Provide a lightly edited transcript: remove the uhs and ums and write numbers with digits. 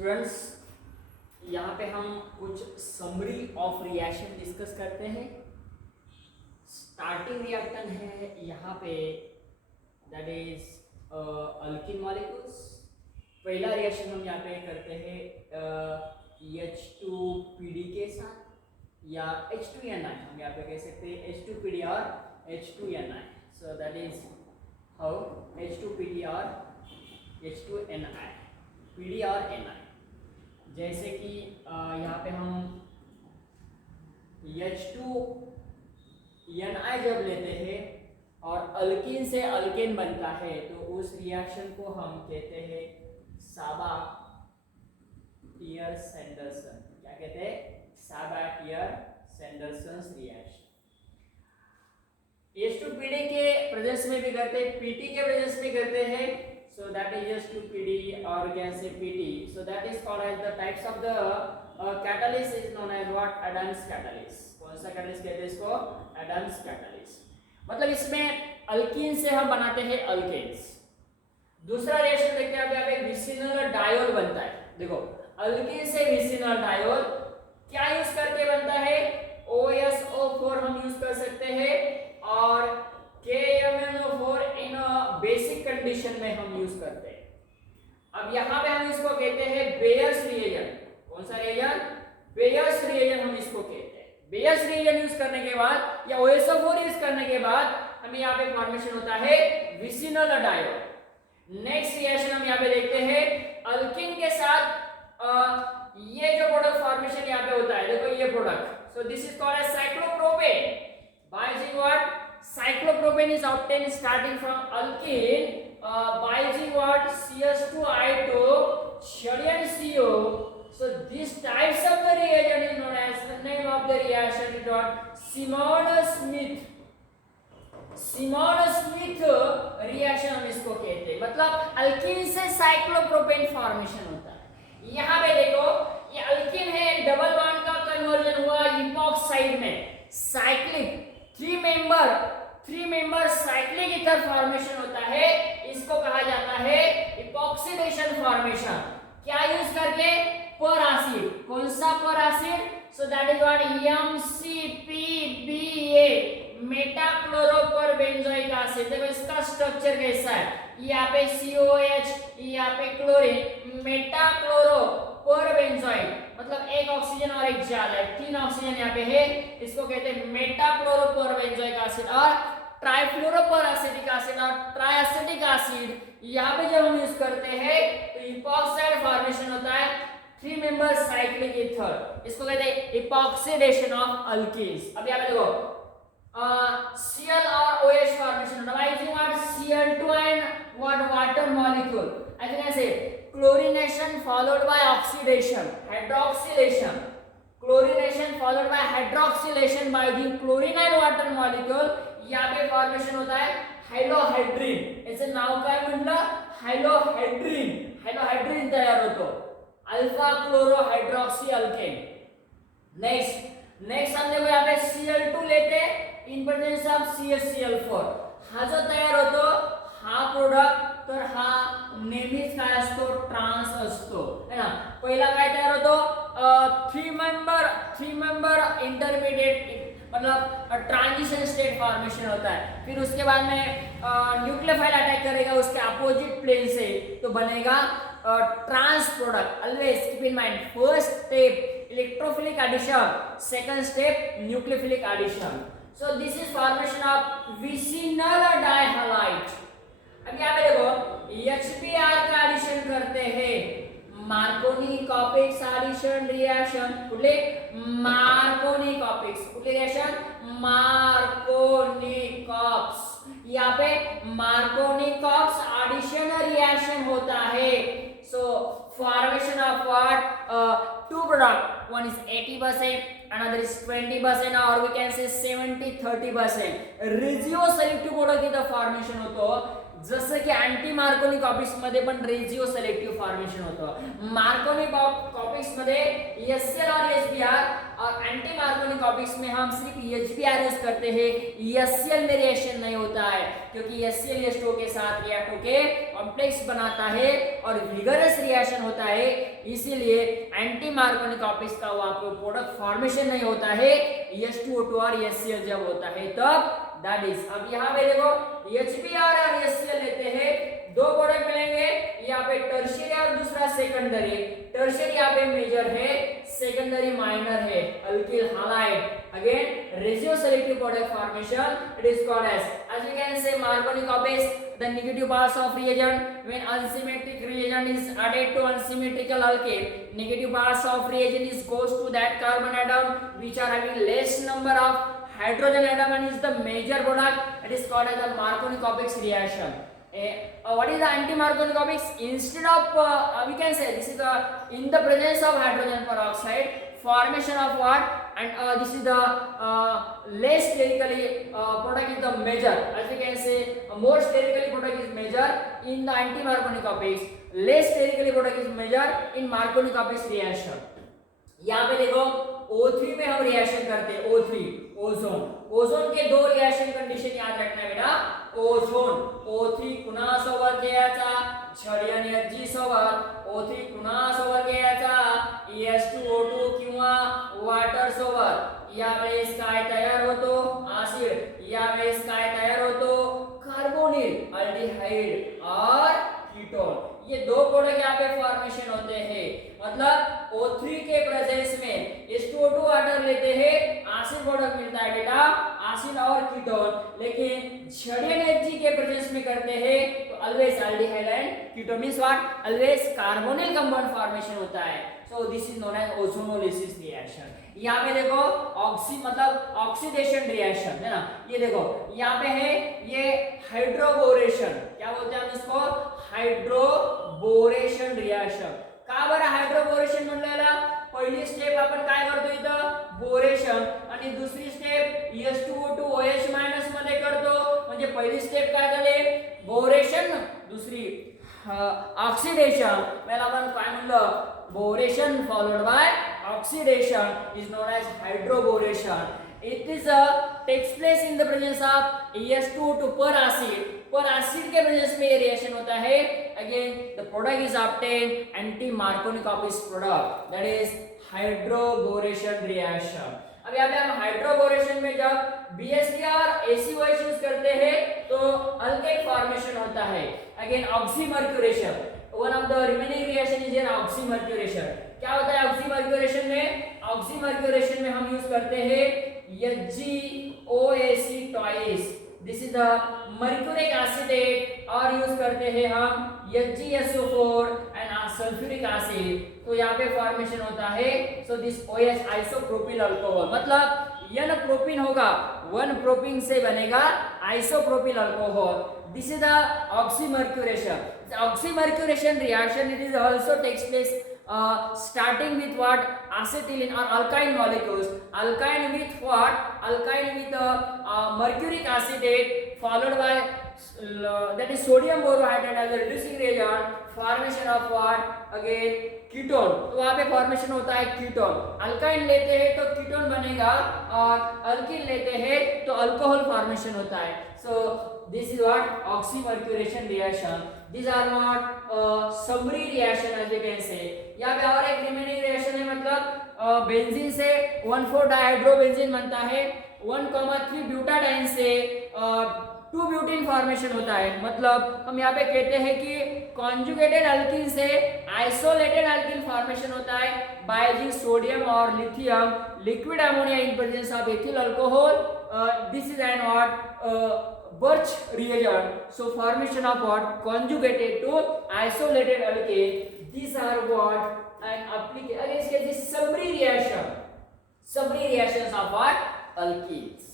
Students, यहाँ पे हम कुछ समरी ऑफ रिएक्शन डिस्कस करते हैं। स्टार्टिंग रिएक्शन है यहाँ पे, दैट इज अल्किन मॉलिक्यूल्स। पहला रिएक्शन हम यहाँ पे करते हैं H2PD के साथ या H2Ni, हम यहाँ पे कह सकते हैं H2PD और H2Ni। So that is how H2PD और H2Ni, PD और Ni। जैसे कि यहाँ पे हम H2Ni जब लेते हैं और अल्किन से अल्केन बनता है तो उस रिएक्शन को हम कहते हैं साबा-टियर-सैंडरसन। क्या कहते हैं? साबा-टियर-सैंडरसन रिएक्शन। H2PD के प्रेजेंस में भी करते हैं, PT के प्रेजेंस में करते हैं। So that is H2PD or you can say PT. So that is called as the types of the catalyst is known as what? Adams catalyst. कौन सा catalyst कहते हैं इसको? Adams catalyst। मतलब इसमें अल्कीन से हम बनाते हैं अल्केन्स। दूसरा रिएक्शन देखते हैं, यहाँ पे विसिनल डायोल बनता है। देखो, अल्कीन से विसिनल डायोल क्या यूज करके बनता है? OSO4 हम यूज कर सकते हैं और KMnO4 इन बेसिक कंडीशन में हम यूज करते हैं। अब यहाँ पे हम इसको कहते हैं बेयर्स रिएजेंट। कौन सा रिएजेंट? बेयर्स रिएजेंट हम इसको कहते हैं। बेयर्स रिएजेंट यूज करने के बाद या OSO4 यूज करने के बाद हमें यहाँ पे फॉर्मेशन होता है विसिनल डायोल। नेक्स्ट रिएक्शन हम यहाँ पे देखते हैं अल्किन के साथ ये जो प्रोडक्ट फॉर्मेशन यहाँ पे होता है, देखो ये product. So this is called as cyclopropane. by using what? Cyclopropane is obtained starting from alkene by using what? CS2I2 sodium CO. So these types of the reagent is known as, the name of the reaction is what? Simon-Smith reaction हम इसको कहते हैं। मतलब alkyne से cyclopropane formation होता है। यहाँ पे देखो, ये अल्कीन है, डबल बॉन्ड का कन्वर्जन हुआ इपॉक्साइड में, cyclic three member cyclic ether formation होता है। इसको कहा जाता है इपॉक्सीडेशन फॉर्मेशन। क्या यूज करके? पर एसिड। कौन सा per acid? So that is what? MCPBA, metachloroperbenzoic acid. देखो इसका स्ट्रक्चर कैसा है, यहाँ पे COH, यहाँ पे क्लोरीन, मेटाक्लोरो पर बेंजोइक, मतलब एक ऑक्सीजन और एक जाल है, 3 ऑक्सीजन यहाँ पे है। इसको कहते हैं मेटाक्लोरोपर बेंजोइक एसिड। और ट्राइफ्लोरोपर एसिटिक एसिड और ट्राइएसिटिक एसिड यहाँ पे जब हम यूज करते हैं तो इपॉक्साइड फॉर्मेशन होता है 3 मेंबर साइक्लिक ईथर। इसको कहते हैं इपॉक्सीडेशन ऑफ अल्कीन्स। अब यहाँ पे देखो Cl और OH formation by using what? Cl2 and what? Water molecule. As you can say, chlorination followed by oxidation, hydroxylation. Chlorination followed by hydroxylation by using chlorine and water molecule. यहाँ पे formation होता है हाइलोहाइड्रीन। ऐसे नाव काय म्हटलं? हाइलोहाइड्रीन तयार होतो, अल्फा क्लोरोहाइड्रॉक्सी अल्केन। नेक्स्ट हम देखो यहाँ पे Cl2 लेते हैं इन प्रेझेन्स ऑफ CaCl4। हा जो तयार होतो हा प्रोडक्ट, तर हा नेहमीच काय असतो? ट्रान्स असतो, है ना। पहिला काय तयार होतो? 3 मेंबर इंटरमीडिएट, मतलब ट्रांजिशन स्टेट फॉर्मेशन होता है। फिर उसके बाद में न्यूक्लियोफाइल अटैक करेगा उसके अपोजिट प्लेन से, तो बनेगा trans product. Always keep in mind, first step electrophilic addition, second step nucleophilic addition. So this is formation of vicinal dihalide. अब यहाँ पे देखो HBr का एडिशन करते हैं, मार्कोनी-कॉपिक्स एडिशन रिएक्शन। कुठले? मार्कोनी-कॉपिक्स। कुठले रिएक्शन? मार्कोनी-कॉप्स। यहाँ पे मार्कोनी-कॉप्स एडिशन रिएक्शन होता है। सो formation of what? 2 product, one is 80%, another is 20%, or we can say 70-30%. Regioselective product इथं फॉर्मेशन होतो, जसं की अँटी मार्कोनी कॉपीज मध्ये पण रेजिओ सिलेक्टिव्ह फॉर्मेशन होतं. मार्कोनी कॉपीज मध्ये HCl और HBr, और एंटी मार्कोनी कॉपीज में हम सिर्फ HBr यूज करते हैं. HCl में रिएक्शन नहीं होता है क्योंकि HCl H2O के साथ रिएक्ट होके कॉम्प्लेक्स बनाता है और विगरस रिएक्शन होता है. इसीलिए एंटी मार्कोनी कॉपीज का वहां पे प्रोडक्ट फॉर्मेशन नहीं होता है. H2O2 और HCl जब होता है तब दैट इज. अब यहाँ पे देखो HBr और HCl लेते हैं, दो प्रोडक्ट मिलेंगे. यहाँ पे टर्शियरी और दूसरा सेकेंडरी. टर्शियरी यहाँ पे मेजर है, सेकेंडरी माइनर है, alkyl halide. Again regioselective product formation, it is called as we can say Marconi copies, the negative parts of reagent when unsymmetric reagent is added to unsymmetrical alkane, negative parts of reagent is goes to that carbon atom which are having less number of hydrogen atom and is the major product. It is called as the Marconi copies reaction. What is the anti-Marconi copies? Instead of we can say this is the in the presence of hydrogen peroxide, formation of what, and this is the less sterically product is the major. As we can say more sterically product is major in the anti-Marconi copies, less sterically product is major in Marconi copies reaction. यहाँ पे देखो O3 में हम reaction करते हैं. O3 ozone. Ozone के दो reaction condition याद रखना है बेटा. ओझोन O3 कुणासोबत घ्यायचा, छडी आणि Hg सोबत. O3 कुणासोबत घ्यायचा, H2O2 किंवा वॉटर सोबत. यावेळेस काय तयार होतो, ऍसिड. यावेळेस काय तयार होतो, कार्बोनिल, अल्डिहाइड और कीटोन. ये दो प्रोडक्ट यहाँ पे फॉर्मेशन होते हैं. मतलब O3 के प्रेजेंस में H2O2 वाटर लेते हैं, एसिड प्रोडक्ट मिलता है बेटा, एसिड और कीटोन. लेकिन छड़ी Hg के प्रेजेंस में करते हैं तो always aldehyde and ketone means what, always carbonyl compound formation होता है. So this is known as ozonolysis reaction. यहाँ पे देखो ऑक्सी मतलब ऑक्सीडेशन रिएक्शन है ना. ये देखो यहाँ पे है ये हाइड्रोबोरेशन. क्या बोलते हैं हम इसको, हाइड्रोबोरेशन रिएक्शन. का बरं हाइड्रोबोरेशन म्हणलेला, पहिली स्टेप आपण काय करतो इथं, बोरेशन, आणि दुसरी स्टेप H2O2 OH- मध्ये करतो. म्हणजे पहिली स्टेप काय झाली, बोरेशन, दुसरी ऑक्सिडेशन. पहिला आपण काय म्हणलं, बोरेशन followed by oxidation is known as hydroboration. It is takes place in the presence of H2O2 per acid. पर acid के presence में ये reaction होता है. Again the product is obtained anti-Marconi copies product, that is hydroboration reaction. अब यहाँ पे हम हाइड्रोबोरेशन में जब BSD और ACOH यूज करते हैं तो अल्केन फॉर्मेशन होता है. Again oxymercuration, one of the remaining reaction is oxymercuration. क्या होता है ऑक्सीमर्क्यूरेशन में, ऑक्सीमर्क्यूरेशन में हम यूज करते हैं HgOAc twice. This is the mercuric acetate, और यूज करते हैं हम HgSO4 एंड सल्फ्यूरिक एसिड. तो यहाँ पे फॉर्मेशन होता है. So this OH isopropyl alcohol, मतलब N प्रोपीन होगा, 1 प्रोपीन से बनेगा isopropyl alcohol. This is the oxymercuration. The oxymercuration reaction, it is also takes place starting with what, acetylene or alkyne molecules. Alkyne with what, alkyne with mercuric acetate followed by that is sodium borohydride as a reducing reagent. Formation of what, again ketone. तो वहाँ पे formation होता है ketone. Alkyne लेते हैं तो ketone बनेगा, और अल्किल लेते हैं तो अल्कोहल फॉर्मेशन होता है. So this is what oxymercuration reaction. These are not summary reaction as you can say. यहाँ पे और एक रिमेनिंग रिएक्शन है, मतलब बेंजीन से 1,4 डाइहाइड्रोबेंजीन बनता है. 1,3 ब्यूटाडाइन से 2 ब्यूटीन फॉर्मेशन होता है. मतलब हम यहाँ पे कहते हैं कि कॉन्जुगेटेड अल्किन से आइसोलेटेड अल्किन फॉर्मेशन होता है बाय यूजिंग सोडियम और lithium, liquid ammonia in presence of ethyl alcohol. This is an what, Birch reagent. So formation of what, conjugated to isolated alkane. These are what and application. Again, this summary reaction. Summary reactions of what, alkenes.